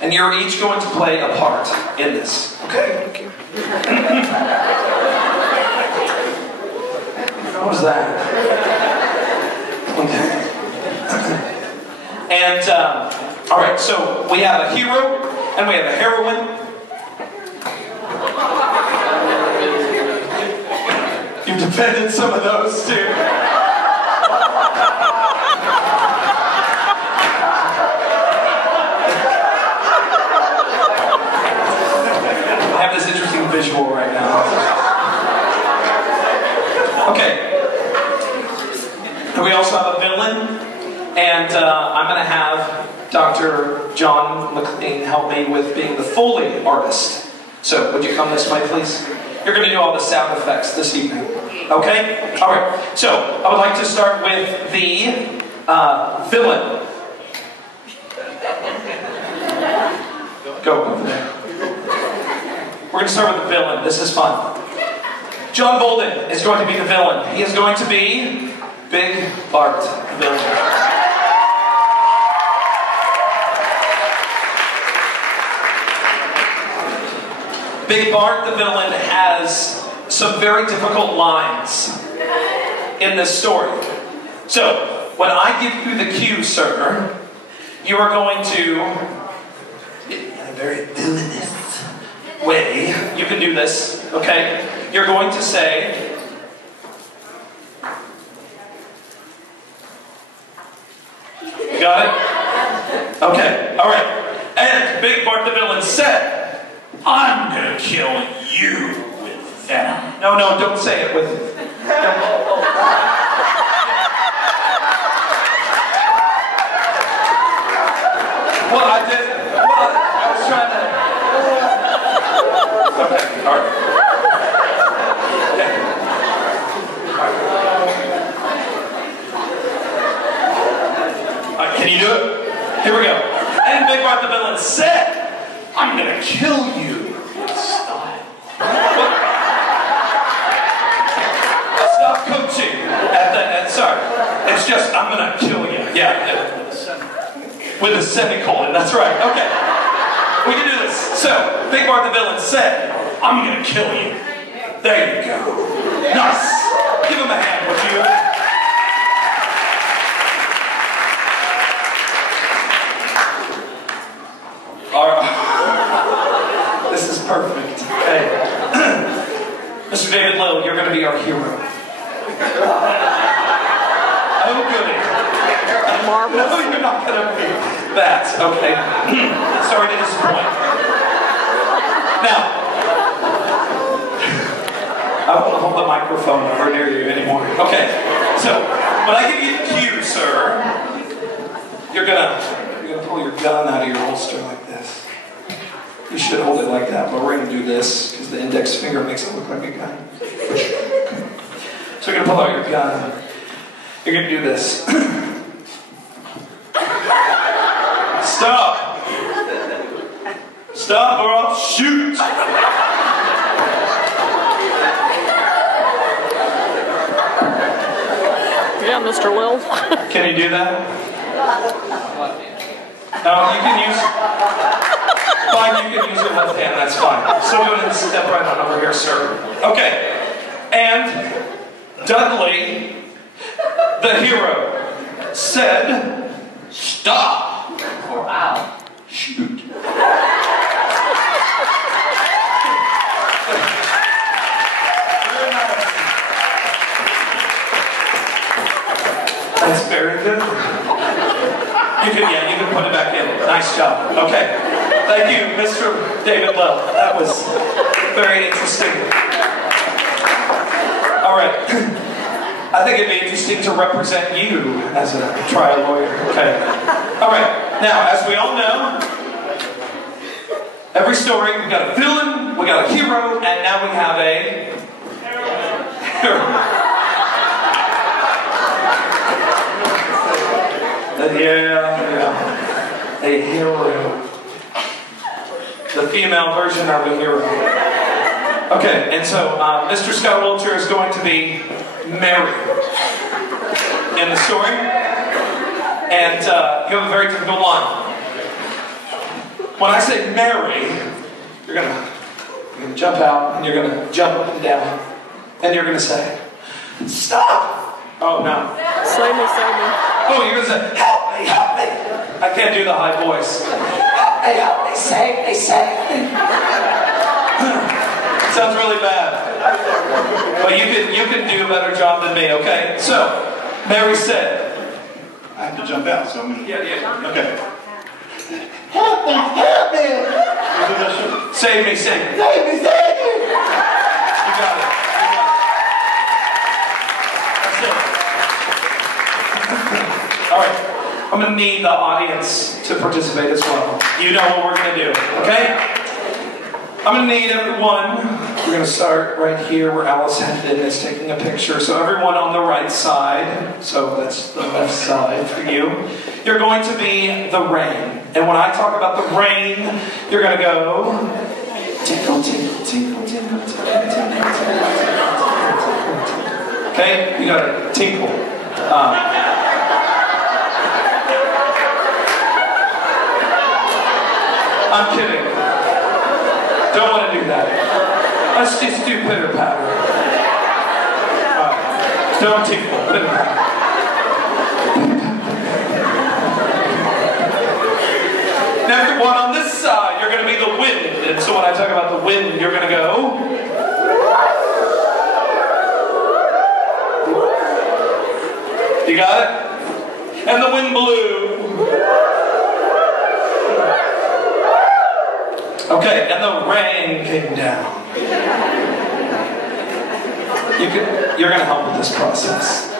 And you're each going to play a part in this. Okay? Thank you. What was that? Okay. And, alright, so we have a hero and we have a heroine. You've defended some of those too. I have this interesting visual right now. Okay. And we also have a villain. And I'm going to have Dr. John McLean help me with being the Foley artist. So, would you come this way, please? You're going to do all the sound effects this evening. Okay? Alright. So, I would like to start with the villain. Go over there. We're going to start with the villain. This is fun. John Bolden is going to be the villain. He is going to be Big Bart, the villain. Big Bart, the villain, has some very difficult lines in this story. So, when I give you the cue, sir, you are going to, in a very villainous way, you can do this, okay? You're going to say, you got it? Okay, alright. And Big Bart, the villain, said, I'm gonna kill you with venom. No, don't say it with... Well, I did... Well, I was trying to... Okay, alright. Okay. Can you do it? Here we go. And Big Bart, the villain, said, I'm gonna kill you with style. Stop coaching at the end. Sorry. It's just, I'm gonna kill you. Yeah. With a semicolon. That's right. Okay. We can do this. So, Big Bart the villain said, I'm gonna kill you. There you go. Nice. Give him a hand, would you? All right. This is perfect. Okay. Mr. David Little, you're going to be our hero. Oh, goody. Marvelous. No, you're not going to be that. Okay. Sorry to disappoint. Now, I don't want to hold the microphone over near you anymore. Okay. So, when I give you the cue, sir, you're gonna pull your gun out of your holster like this. You should hold it like that, but we're going to do this because the index finger makes it look like a gun. So you're going to pull out your gun. You're going to do this. Stop! Stop or I'll shoot! Yeah, Mr. Will. Can you do that? No, you can use... Fine, you can use your left hand, that's fine. So go ahead and step right on over here, sir. Okay. And Dudley, the hero, said, stop, or I'll shoot. That's very good. You can put it back in. Nice job. Okay. Thank you, Mr. David Lell. That was very interesting. All right. I think it'd be interesting to represent you as a trial lawyer. Okay. All right. Now, as we all know, every story, we've got a villain, we got a hero, and now we have a hero. Yeah. A hero. The female version of a hero. Okay, and so Mr. Scott Wiltshire is going to be Mary in the story. And you have a very difficult line. when I say Mary, you're gonna jump out and you're gonna jump up and down. And you're gonna say, stop! Oh no. Save me, save me. Oh, you're gonna say, help me, help me! I can't do the high voice. Help me, save me, save me. Sounds really bad. But you can do a better job than me, okay? So, Mary said, I have to jump out, so I'm gonna... Yeah. Okay. Help me, help me! Save me, save me. Save me, save me! You got it. That's it. All right. I'm going to need the audience to participate as well. You know what we're going to do, okay? I'm going to need everyone. We're going to start right here where Alice Hendon is taking a picture. So everyone on the right side, so that's the left side for you, you're going to be the rain. And when I talk about the rain, you're going to go, tinkle, tinkle, tinkle, tinkle, tinkle, tinkle, tinkle, tinkle. Okay? You got to tinkle. I'm kidding. Don't want to do that. Let's just do pitter patter. Don't tinkle, pitter patter. Now, everyone on this side, you're going to be the wind. And so when I talk about the wind, you're going to go. You got it? And the wind blew. Okay, and the rain came down. You're going to help with this process.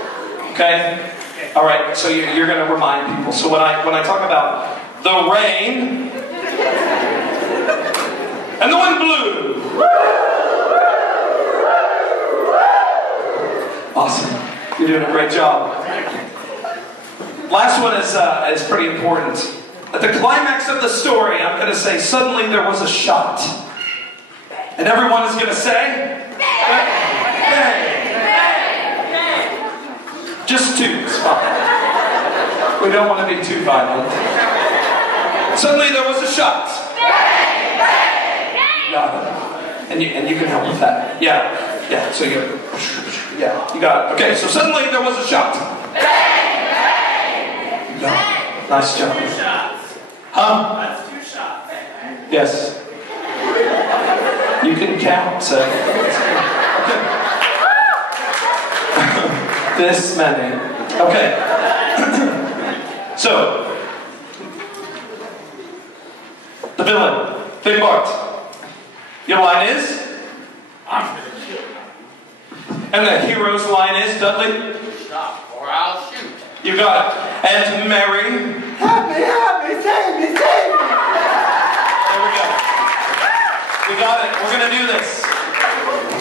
Okay? All right, so you're going to remind people. So when I talk about the rain and the wind blew. Awesome. You're doing a great job. Last one is pretty important. At the climax of the story, I'm going to say, suddenly there was a shot. And everyone is going to say, bang, bang. Just two is fine. We don't want to be too violent. Suddenly there was a shot. Got it. And you can help with that. Yeah. So you got it. Okay, so suddenly there was a shot. You got it. Nice job. Huh? That's 2 shots. Yes. You can count, so. Okay. This many. Okay. So, the villain, Big Bart. Your line is? I'm gonna kill you. And the hero's line is, Dudley? Stop, or I'll shoot. You got it. And Mary? Help me, save me, save me! There we go. We got it. We're going to do this.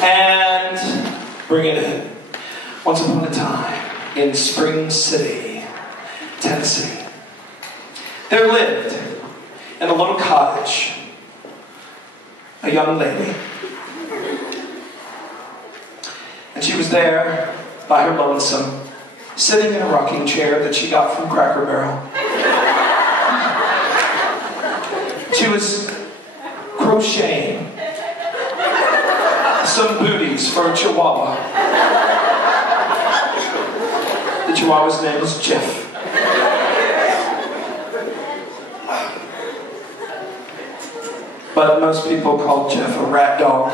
And bring it in. Once upon a time, in Spring City, Tennessee, there lived in a little cottage a young lady. And she was there by her lonesome, sitting in a rocking chair that she got from Cracker Barrel. She was crocheting some booties for a chihuahua. The chihuahua's name was Jeff. But most people call Jeff a rat dog.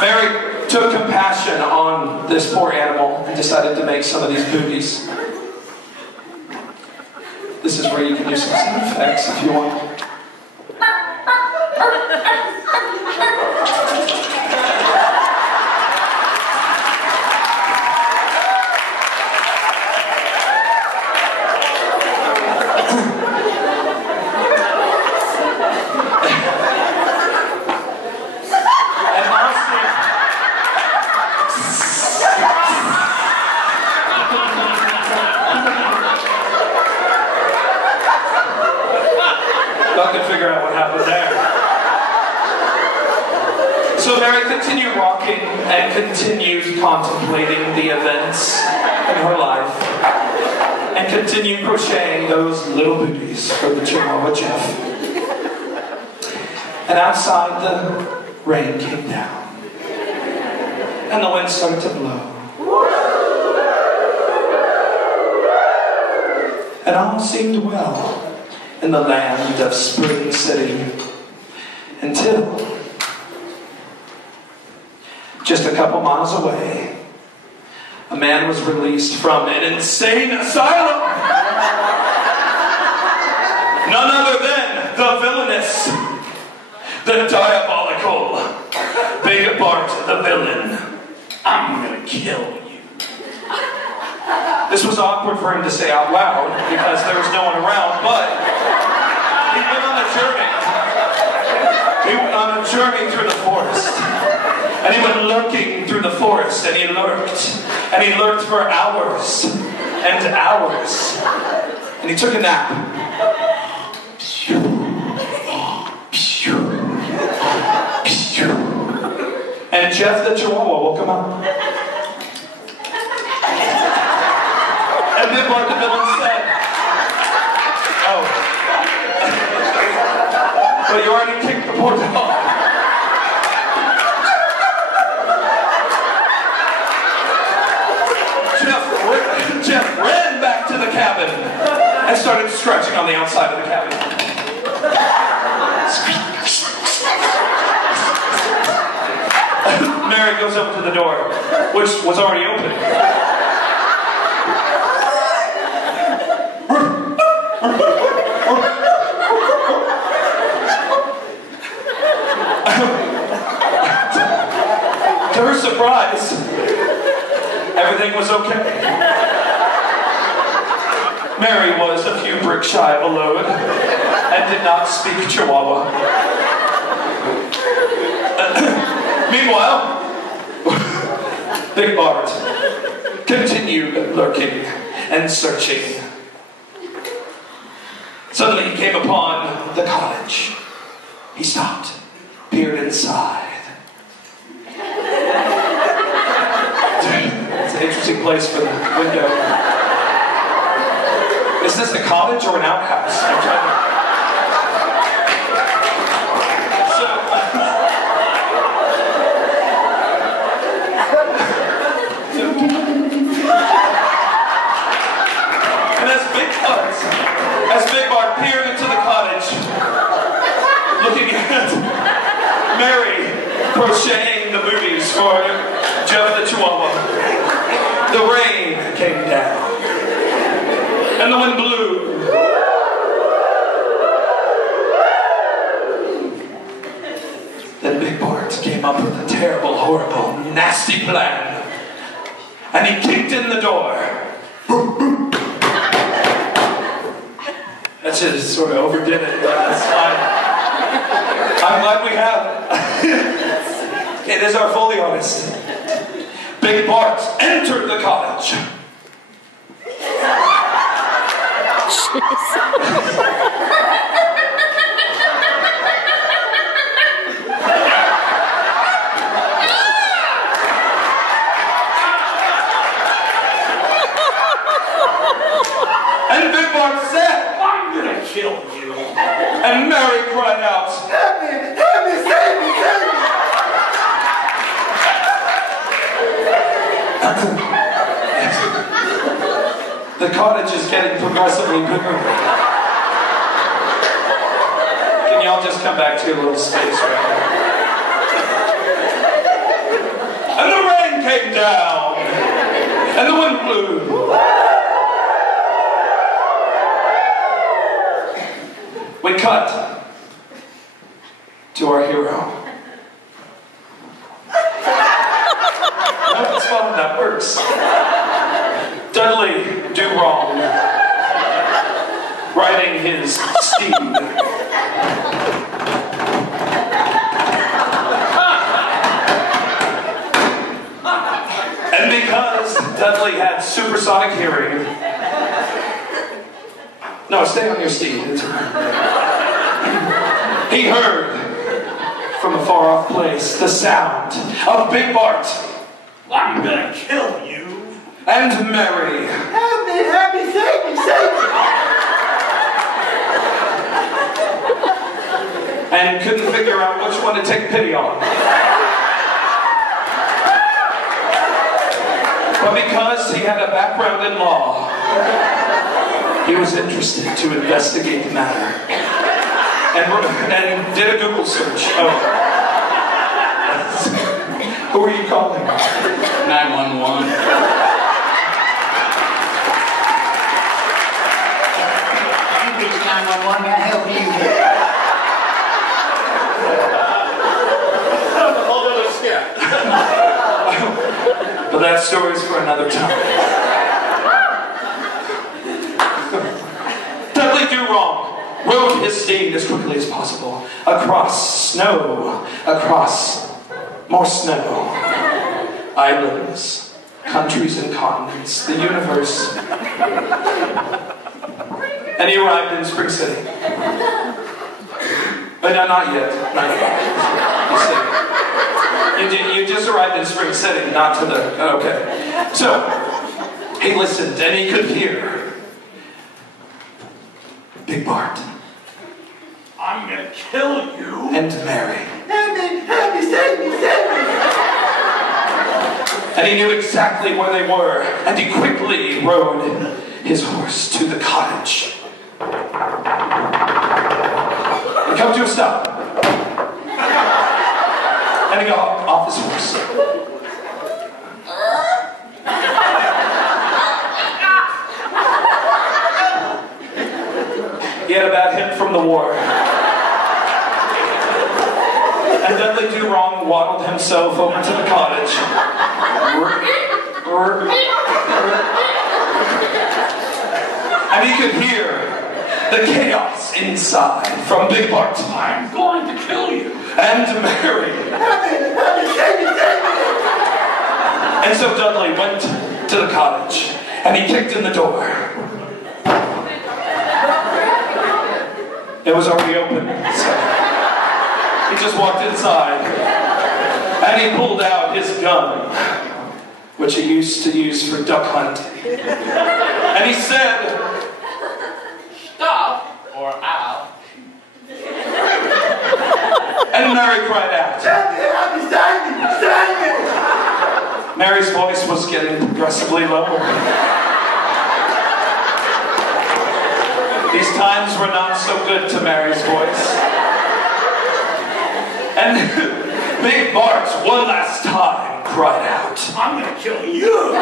Mary took compassion on this poor animal and decided to make some of these booties. This is where you can use some sound effects if you want. Y'all can figure out what happened there. So Mary continued rocking and continued contemplating the events in her life. and continued crocheting those little booties for the Chihuahua Jeff. And outside, the rain came down, and the wind started to blow. And all seemed well in the land of Spring City, until just a couple miles away, a man was released from an insane asylum. None other than the villainous, the diabolical Big Bart the villain. I'm gonna kill you. This was awkward for him to say out loud because there was no one around, but he went on a journey. He went on a journey through the forest. And he went lurking through the forest, and he lurked. And he lurked for hours and hours. And he took a nap. And Jeff the Chihuahua woke him up. And then Bart the villain said, "Oh, but you already kicked the poor dog." Jeff ran back to the cabin and started stretching on the outside of the cabin. Mary goes up to the door, which was already open. To her surprise, everything was okay. Mary was a few bricks shy of a load and did not speak Chihuahua. Meanwhile, Big Bart continued lurking and searching. Suddenly he came upon the cottage. He stopped, peered inside. It's an interesting place for the window. Is this a cottage or an outhouse? I'm trying to... And as Big Bart peered into the cottage, looking at Mary crocheting the boobies for Jeff the Chihuahua, the rain came down. And the wind blew. Then Big Bart came up with a terrible, horrible, nasty plan. And he kicked in the door. That shit sort of overdid it, but that's fine. I'm glad we have it. It is our fully honest. Big Bart entered the cottage. And Big Bart said, "I'm gonna kill you." And Mary cried out, Help me! Help me! Save me! Save me! The cottage is getting progressively bigger. Can y'all just come back to your little space right now? And the rain came down. And the wind blew. We cut to our hero. That's fun, that works. Dudley Do Wrong, riding his steed. And because Dudley had supersonic hearing, no, stay on your steed. He heard from a far off place the sound of Big Bart. I'm gonna kill you. And Mary. Help me! help me, save me, save me. And couldn't figure out which one to take pity on. But because he had a background in law, he was interested to investigate the matter. And did a Google search. Oh. Who are you calling? 911. Please, 911, may I help you? Hold on a step. But that story's for another time. Dudley Do Wrong rode his steed as quickly as possible across snow, across more snow, islands, countries and continents, the universe. And he arrived in Spring City. But no, not yet. Not yet. You just arrived in Spring City, not to the... Okay. So, he listened and he could hear Big Bart. I'm gonna kill you. And Mary. Help me, save me, save me. And he knew exactly where they were. And he quickly rode his horse to the cottage. And come to a stop. And he got off his horse. He had a bad hip from the war. And Dudley Do Wrong waddled himself over to the cottage. And he could hear the chaos inside from Big Bart. I'm going to kill you. And Mary. Help me, save me, save me. And so Dudley went to the cottage and he kicked in the door. It was already open, so he just walked inside and he pulled out his gun, which he used to use for duck hunting. And he said, Stop, or I'll. and Mary cried out. Help me, save me, save me. Mary's voice was getting progressively lower. These times were not so good to Mary's voice. And Big Bart, one last time, cried out. I'm gonna kill you.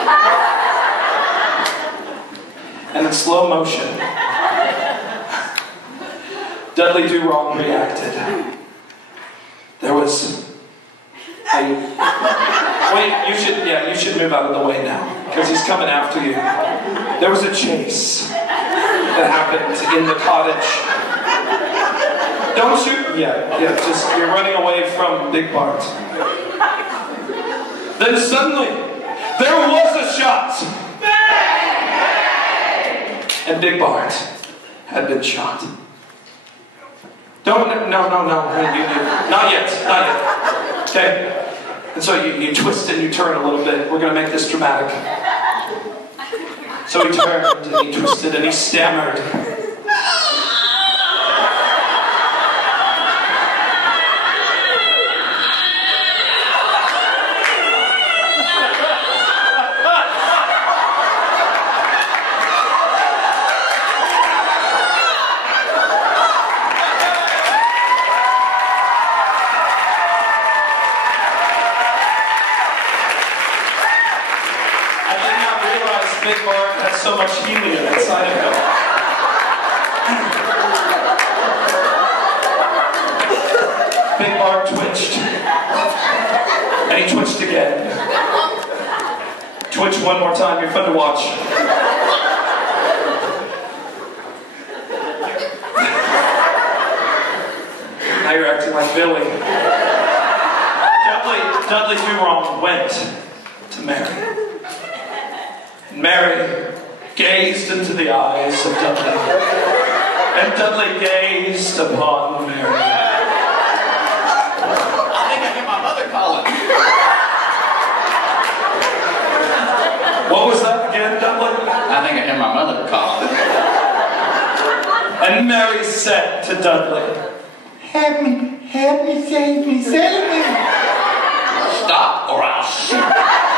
And in slow motion, Dudley Do Wrong reacted. There was a... Wait, you should move out of the way now, because he's coming after you. There was a chase that happened in the cottage. Don't shoot. Yeah, just, you're running away from Big Bart. Then suddenly, there was a shot. And Big Bart had been shot. No, not yet. Okay? And so you twist and you turn a little bit. We're going to make this dramatic. So he turned and he twisted and he stammered. Big Bart has so much helium inside of him. Big Bart twitched. And he twitched again. Twitch one more time, you're fun to watch. Now you're acting like Billy. Dudley Do Wrong went to Mary. Mary gazed into the eyes of Dudley, and Dudley gazed upon Mary. I think I hear my mother calling. What was that again, Dudley? I think I hear my mother calling. And Mary said to Dudley, Help me, save me, save me. Stop or I'll shoot.